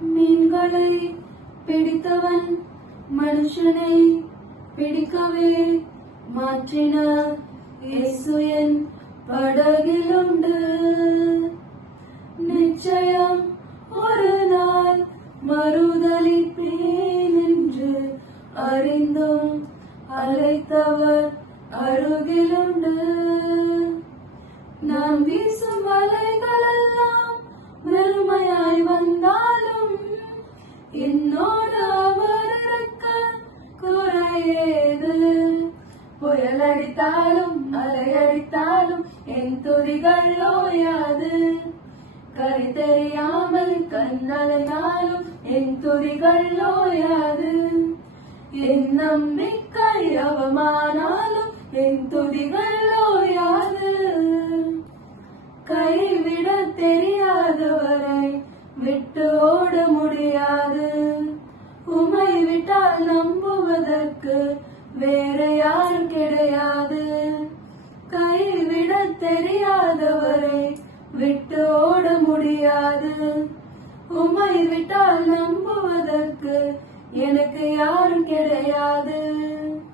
மீன்களை பிடித்தவன் மனுஷனை பிடிக்கவே மாற்றினார். இயேசு என் படகிலுண்டு. நிச்சயம் ஒரு நாள் மறுதலிப்பேன் என்று அறிந்தும் அழைத்தவர் அருகிலுண்டு. நாம் வீசும் வலைகளெல்லாம் வெறுமையாய் வந்தாலும் என்னோடு அவர் இருக்க குறையேது. புயலடித்தாலும் அலையடித்தாலும் என் துதிகள் ஓயாது. கரை தெரியாமல் கண்ணலைனாலும் என் துதிகள் ஓயாது. என் நம்பிக்கை அவமானாலும் என் துதிகள் ஓயாது. கைவிட தெரியாதவரை விட்டு ஓட முடியாது. உமை விட்டால் நம்புவதற்கு வேற யாரும் கிடையாது. கைவிட தெரியாதவரை விட்டு ஓட முடியாது. உமை விட்டால் நம்புவதற்கு எனக்கு யாரும் கிடையாது.